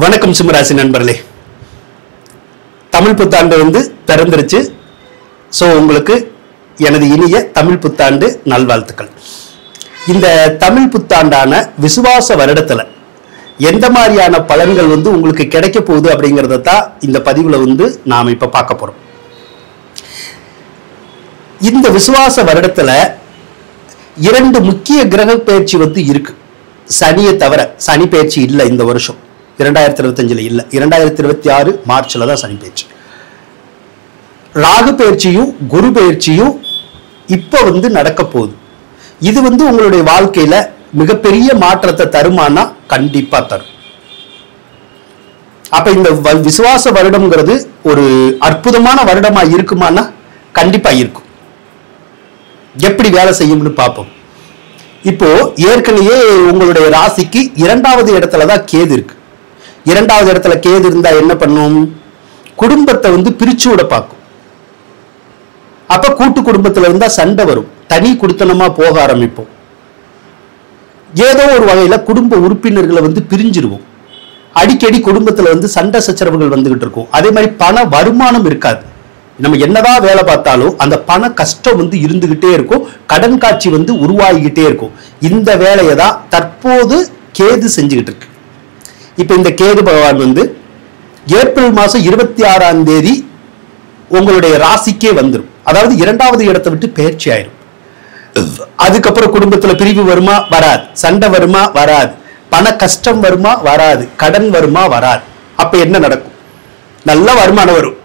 வணக்கம் சிம்மராசி நண்பர்களே. தமிழ் புத்தாண்டு பிறந்துருச்சு. ஸோ உங்களுக்கு எனது இனிய தமிழ் புத்தாண்டு நல்வாழ்த்துக்கள். இந்த தமிழ் புத்தாண்டான விசுவாச வருடத்தில் எந்த மாதிரியான பலன்கள் உங்களுக்கு கிடைக்க போகுது அப்படிங்கிறத தான் இந்த பதிவில் நாம் இப்போ பார்க்க போகிறோம். இந்த விசுவாச வருடத்தில் இரண்டு முக்கிய கிரக பயிற்சி இருக்கு. சனியை தவிர சனி பயிற்சி இல்லை இந்த வருஷம். 2025 இல்லை, 2026 மார்ச்ல தான் சனி பயிற்சி. ராகு பயிற்சியும் குரு பயிற்சியும் இப்ப நடக்க போகுது. இது உங்களுடைய வாழ்க்கையில மிகப்பெரிய மாற்றத்தை தருமானா கண்டிப்பா தரும். அப்ப இந்த விசுவாச வருடம்ங்கிறது ஒரு அற்புதமான வருடமா இருக்குமானா கண்டிப்பா இருக்கும். எப்படி வேலை செய்யும்னு பார்ப்போம். இப்போ ஏற்கனவே உங்களுடைய ராசிக்கு 2வது இடத்துலதான் கேது இருக்கு. 2வது இடத்துல கேது இருந்தா என்ன பண்ணும்? குடும்பத்தை பிரிச்சு விட பார்க்கும். அப்ப கூட்டு குடும்பத்துல இருந்தா சண்டை வரும், தனி குடித்தனமா போக ஆரம்பிப்போம். ஏதோ ஒரு வகையில குடும்ப உறுப்பினர்களை பிரிஞ்சிருவோம். அடிக்கடி குடும்பத்துல சண்டை சச்சரவுகள் வந்துகிட்டு இருக்கும். அதே மாதிரி பண வருமானம் இருக்காது. நம்ம என்னதான் வேலை பார்த்தாலும் அந்த பண கஷ்டம் இருந்துகிட்டே இருக்கும். கடன் காட்சி உருவாகிக்கிட்டே இருக்கும். இந்த வேலையை தான் தற்போது கேது செஞ்சுக்கிட்டு இருக்கு. இப்ப இந்த கேது பகவான் ஏப்ரல் மாசம் 26ஆம் தேதி உங்களுடைய ராசிக்கே வந்துடும். அதாவது 2வது இடத்தை விட்டு பயிற்சி ஆயிரும். அதுக்கப்புறம் குடும்பத்துல பிரிவு வருமா? வராது. சண்டை வருமா? வராது. பண கஷ்டம் வருமா? வராது. கடன் வருமா? வராது. அப்ப என்ன நடக்கும்? நல்ல வருமானம் வரும்.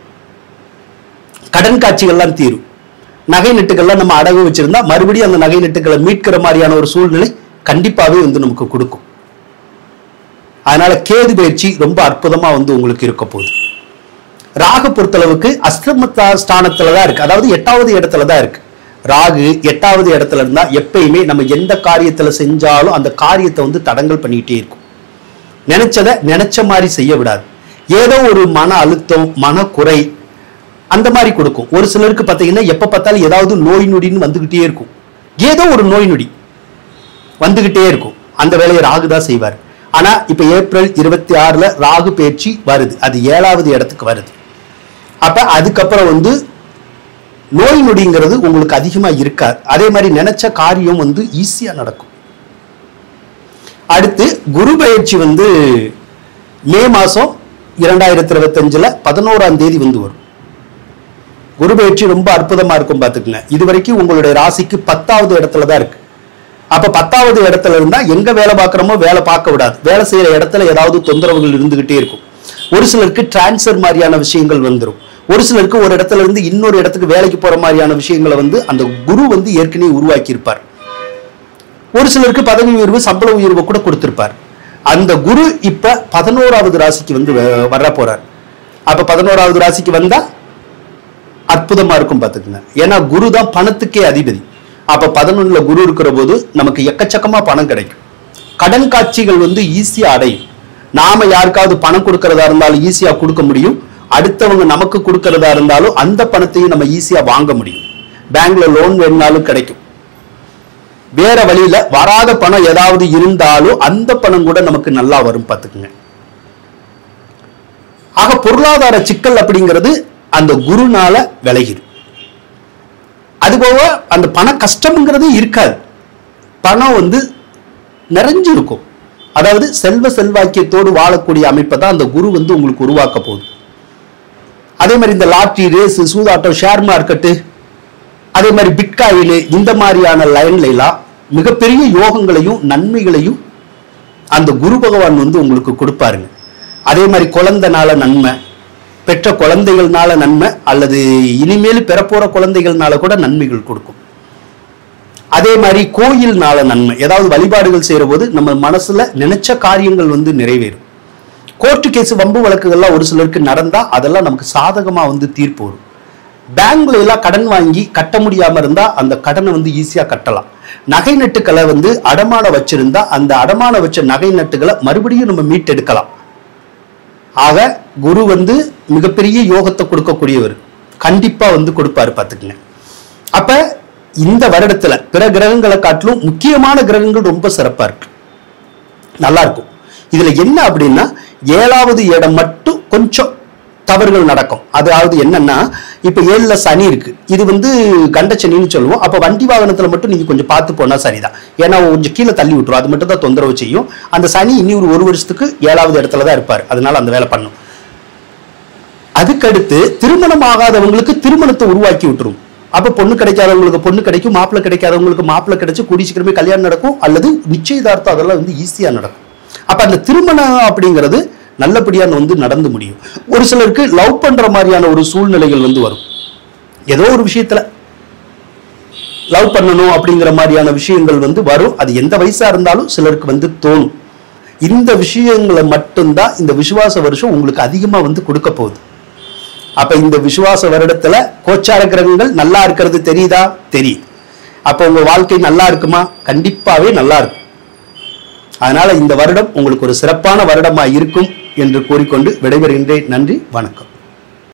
கடன் காட்சிகள்லாம் தீரும். நகை நட்டுகள்லாம் நம்ம அடகு வச்சிருந்தா மறுபடியும் அந்த நகை நட்டுகளை மீட்கிற மாதிரியான ஒரு சூழ்நிலை கண்டிப்பாவே நமக்கு கொடுக்கும். அதனால கேது பயிற்சி ரொம்ப அற்புதமா உங்களுக்கு இருக்க போகுது. ராகு பொறுத்தளவுக்கு அஷ்டம ஸ்தானத்துலதான் இருக்கு. அதாவது 8வது இடத்துல தான் இருக்கு. ராகு 8வது இடத்துல இருந்தா எப்பயுமே நம்ம எந்த காரியத்துல செஞ்சாலும் அந்த காரியத்தை தடங்கல் பண்ணிக்கிட்டே இருக்கும். நினைச்சதை நினைச்ச மாதிரி செய்ய விடாது. ஏதோ ஒரு மன அழுத்தம், மனக்குறை அந்த மாதிரி கொடுக்கும். ஒரு சிலருக்கு பார்த்தீங்கன்னா எப்ப பார்த்தாலும் ஏதாவது நோய் நொடின்னு வந்துகிட்டே இருக்கும். ஏதோ ஒரு நோய் நொடி வந்துகிட்டே இருக்கும். அந்த வேலையை ராகு தான் செய்வார். ஆனா இப்ப ஏப்ரல் 26ல ராகு பயிற்சி வருது. அது 7வது இடத்துக்கு வருது. அப்ப அதுக்கப்புறம் நோய் நொடிங்கிறது உங்களுக்கு அதிகமா இருக்காது. அதே மாதிரி நினைச்ச காரியம் ஈஸியா நடக்கும். அடுத்து குரு பயிற்சி மே மாசம் 2025ல 11ஆம் தேதி வரும். குரு பயிற்சி ரொம்ப அற்புதமா இருக்கும். பாத்துக்கங்க. இதுவரைக்கும் உங்களுடைய ராசிக்கு 10வது இடத்துல தான் இருக்கு. அப்ப 10வது இடத்துல இருந்தா எங்க வேலை பார்க்கிறோமோ வேலை பார்க்க விடாது. வேலை செய்யற இடத்துல ஏதாவது தொந்தரவுகள் இருந்துகிட்டே இருக்கும். ஒரு சிலருக்கு டிரான்ஸ்பர் மாதிரியான விஷயங்கள் வந்துடும். ஒரு சிலருக்கு ஒரு இடத்துல இருந்து இன்னொரு இடத்துக்கு வேலைக்கு போற மாதிரியான விஷயங்களை அந்த குரு ஏற்கனவே உருவாக்கி இருப்பார். ஒரு சிலருக்கு பதவி உயர்வு, சம்பள உயர்வு கூட கொடுத்திருப்பார். அந்த குரு இப்ப 11வது ராசிக்கு வர போறார். அப்ப 11வது ராசிக்கு வந்தா அற்புதமா இருக்கும். பாத்துக்கங்க. ஏன்னா குரு தான் பணத்துக்கே அதிபதி. அப்ப 11ல குரு இருக்கிற போது நமக்கு எக்கச்சக்கமா பணம் கிடைக்கும். கடன் காட்சிகள் ஈஸியா அடையும். நாம யாருக்காவது பணம் கொடுக்கறதா இருந்தாலும் ஈஸியா கொடுக்க முடியும். அடுத்தவங்க நமக்கு கொடுக்கறதா இருந்தாலும் அந்த பணத்தையும் நம்ம ஈஸியா வாங்க முடியும். பேங்க்ல லோன் வேணும்னாலும் கிடைக்கும். வேற வழியில வராத பணம் ஏதாவது இருந்தாலும் அந்த பணம் கூட நமக்கு நல்லா வரும். பாத்துக்குங்க. ஆக பொருளாதார சிக்கல் அப்படிங்கிறது அந்த குருனால விலகிடும். அதுபோக அந்த பண கஷ்டம்ங்கிறது இருக்காது. பணம் நிறைஞ்சு இருக்கும். அதாவது செல்வ செல்வாக்கியத்தோடு வாழக்கூடிய அமைப்பை தான் அந்த குரு உங்களுக்கு உருவாக்க போகுது. அதே மாதிரி இந்த லாட்டரி, ரேஸ், சூதாட்டம், ஷேர் மார்க்கெட்டு, அதே மாதிரி பிட்காயின், இந்த மாதிரியான லைன்ல எல்லாம் மிகப்பெரிய யோகங்களையும் நன்மைகளையும் அந்த குரு பகவான் உங்களுக்கு கொடுப்பாருங்க. அதே மாதிரி குழந்தைனால நன்மை, பெற்ற குழந்தைகள்னால நன்மை, அல்லது இனிமேல் பெறப்போற குழந்தைகள்னால கூட நன்மைகள் கொடுக்கும். அதே மாதிரி கோயில்னால நன்மை, ஏதாவது வழிபாடுகள் செய்யற போது நம்ம மனசுல நினைச்ச காரியங்கள் நிறைவேறும். கோர்ட்டு கேஸ், வம்பு வழக்குகள்லாம் ஒரு சிலருக்கு நடந்தா அதெல்லாம் நமக்கு சாதகமா தீர்ப்பு வரும். பேங்க்ல எல்லாம் கடன் வாங்கி கட்ட முடியாம இருந்தா அந்த கடனை ஈஸியா கட்டலாம். நகை நட்டுக்களை அடமான வச்சிருந்தா அந்த அடமான வச்ச நகை நட்டுகளை மறுபடியும் நம்ம மீட்டெடுக்கலாம். ஆக குரு மிகப்பெரிய யோகத்தை கொடுக்கக்கூடியவர். கண்டிப்பா கொடுப்பாரு. பாத்துக்கங்க. அப்ப இந்த வருடத்துல பிற கிரகங்களை காட்டிலும் முக்கியமான கிரகங்கள் ரொம்ப சிறப்பா இருக்கு. நல்லா இருக்கும். இதுல என்ன அப்படின்னா 7வது இடம் மட்டும் கொஞ்சம் தவறுகள் நடக்கும். அதாவது என்னன்னா, இப்ப 7ல சனி இருக்கு, இது கண்டச்சனின்னு சொல்லுவோம். அப்ப வண்டி வாகனத்துல மட்டும் நீங்க கொஞ்சம் பார்த்து போனா சரிதான். ஏன்னா கொஞ்சம் கீழே தள்ளி விட்டுரும், அது மட்டும் தான் தொந்தரவு செய்யும். அந்த சனி இனி ஒரு வருஷத்துக்கு 7வது இடத்துல தான் இருப்பார், அதனால அந்த வேலை பண்ணும். அதுக்கடுத்து திருமணம் ஆகாதவங்களுக்கு திருமணத்தை உருவாக்கி விட்டுரும். அப்ப பொண்ணு கிடைக்காதவங்களுக்கு பொண்ணு கிடைக்கும், மாப்பிள்ளை கிடைக்காதவங்களுக்கு மாப்பிள்ளை கிடைச்சு கூடி சீக்கிரமே கல்யாணம் நடக்கும், அல்லது நிச்சயதார்த்தம் அதெல்லாம் ஈஸியா நடக்கும். அப்ப அந்த திருமணம் அப்படிங்கிறது நல்லபடியா நடந்து முடியும். ஒரு சிலருக்கு லவ் பண்ற மாதிரியான ஒரு சூழ்நிலைகள் வரும். ஏதோ ஒரு விஷயத்துல லவ் பண்ணணும் அப்படிங்கிற மாதிரியான விஷயங்கள் வரும். அது எந்த வயசா இருந்தாலும் சிலருக்கு தோணும். இந்த விஷயங்களை மட்டும்தான் இந்த விசுவாச வருஷம் உங்களுக்கு அதிகமா கொடுக்க போகுது. அப்ப இந்த விசுவாச வருடத்துல கோச்சார கிரகங்கள் நல்லா இருக்கிறது தெரியுதா? தெரியுது. அப்ப உங்க வாழ்க்கை நல்லா இருக்குமா? கண்டிப்பாவே நல்லா இருக்கும். அதனால இந்த வருடம் உங்களுக்கு ஒரு சிறப்பான வருடமா இருக்கும் என்று கூறிக்கொண்டு விடைபெறுகின்றேன். நன்றி, வணக்கம்.